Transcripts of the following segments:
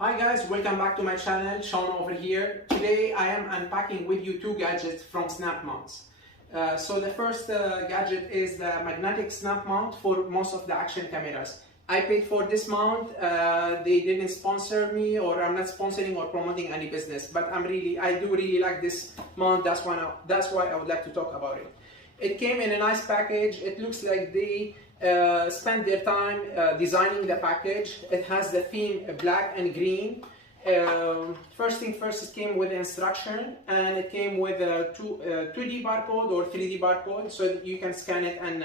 Hi guys, welcome back to my channel, Sean over here. Today I am unpacking with you two gadgets from Snap Mounts. So the first gadget is the magnetic snap mount for most of the action cameras. I paid for this mount, they didn't sponsor me, or I'm not sponsoring or promoting any business, but I do really like this mount. That's why I would like to talk about it. It came in a nice package. It looks like they spent their time designing the package. It has the theme black and green. First thing first, it came with instruction, and it came with a 2D barcode or 3D barcode, so that you can scan it and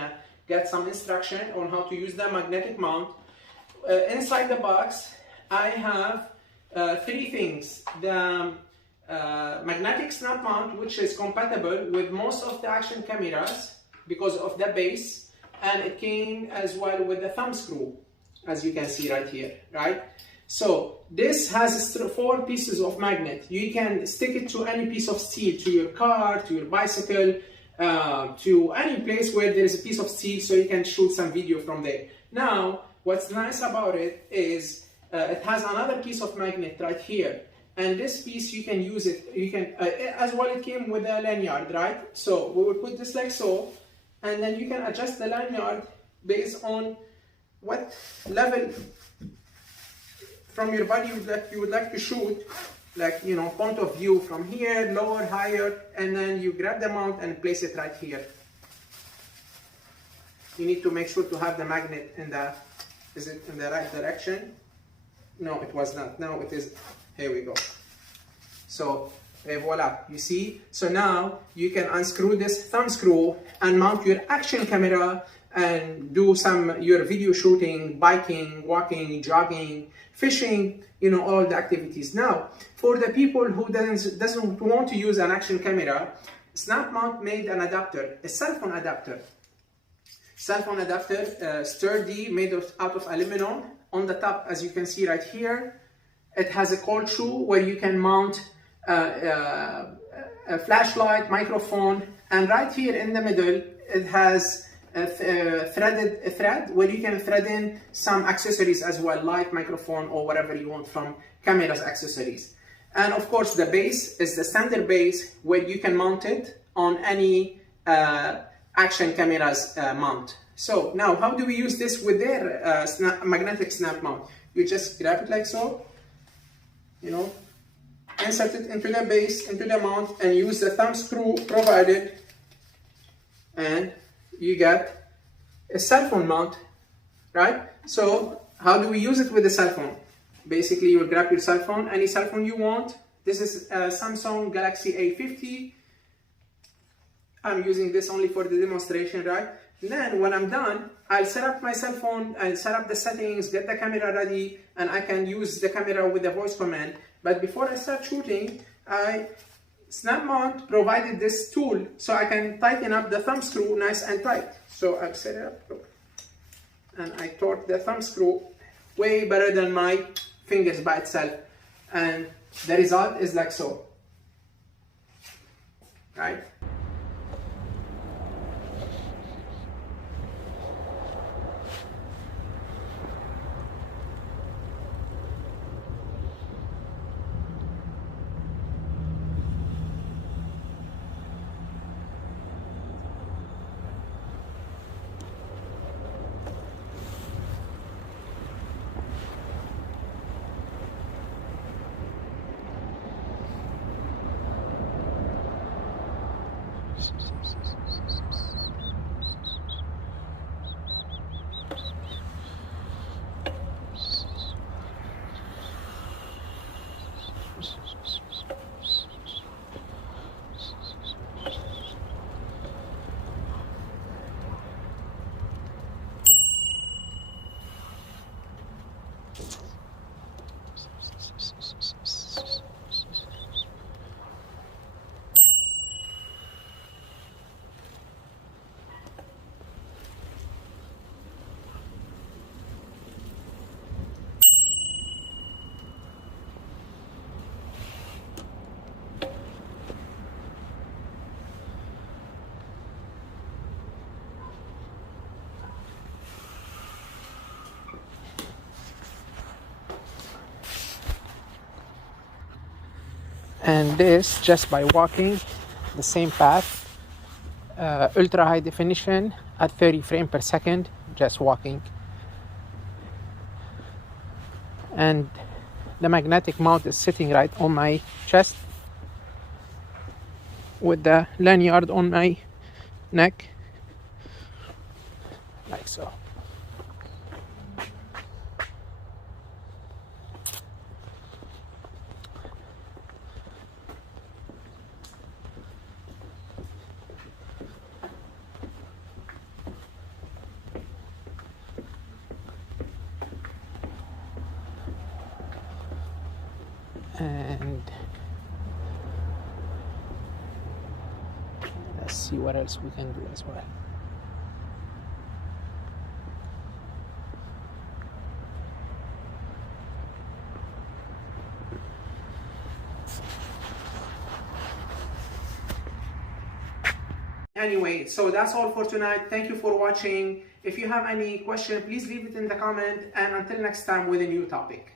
get some instruction on how to use the magnetic mount. Inside the box, I have three things. The magnetic snap mount, which is compatible with most of the action cameras because of the base, and it came as well with the thumb screw, as you can see right here, right? So this has 4 pieces of magnet. You can stick it to any piece of steel, to your car, to your bicycle, to any place where there is a piece of steel, so you can shoot some video from there. Now, what's nice about it is it has another piece of magnet right here. And this piece, you can use it, as well it came with a lanyard, right? So we will put this like so, and then you can adjust the lanyard based on what level from your body you would like to shoot, like, you know, point of view from here, lower, higher, and then you grab the mount and place it right here. You need to make sure to have the magnet is it in the right direction? No, it was not. Now it is. Here we go. So voila, you see? So now you can unscrew this thumb screw and mount your action camera and do your video shooting, biking, walking, jogging, fishing, you know, all the activities. Now, for the people who doesn't want to use an action camera, Snap Mount made an adapter, a cell phone adapter. Cell phone adapter, sturdy, made out of aluminum. On the top, as you can see right here, it has a cold shoe where you can mount a flashlight, microphone, and right here in the middle, it has a thread where you can thread in some accessories as well, light, microphone, or whatever you want from camera's accessories. And of course, the base is the standard base where you can mount it on any action camera's mount. So now, how do we use this with their magnetic snap mount? You just grab it like so, you know, insert it into the base, into the mount, and use the thumb screw provided, and you get a cell phone mount, right? So how do we use it with the cell phone? Basically, you will grab your cell phone, any cell phone you want. This is a Samsung Galaxy A50. I'm using this only for the demonstration, right? And then when I'm done, I'll set up my cell phone, I'll set up the settings, get the camera ready, and I can use the camera with the voice command. But before I start shooting, Snap Mount provided this tool so I can tighten up the thumb screw nice and tight. So I'll set it up, and I torque the thumb screw way better than my fingers by itself. And the result is like so, right? And this just by walking the same path, ultra high definition at 30 frames per second, just walking. And the magnetic mount is sitting right on my chest with the lanyard on my neck, like so. And let's see what else we can do as well. Anyway, so that's all for tonight. Thank you for watching. If you have any question, please leave it in the comment, and until next time with a new topic.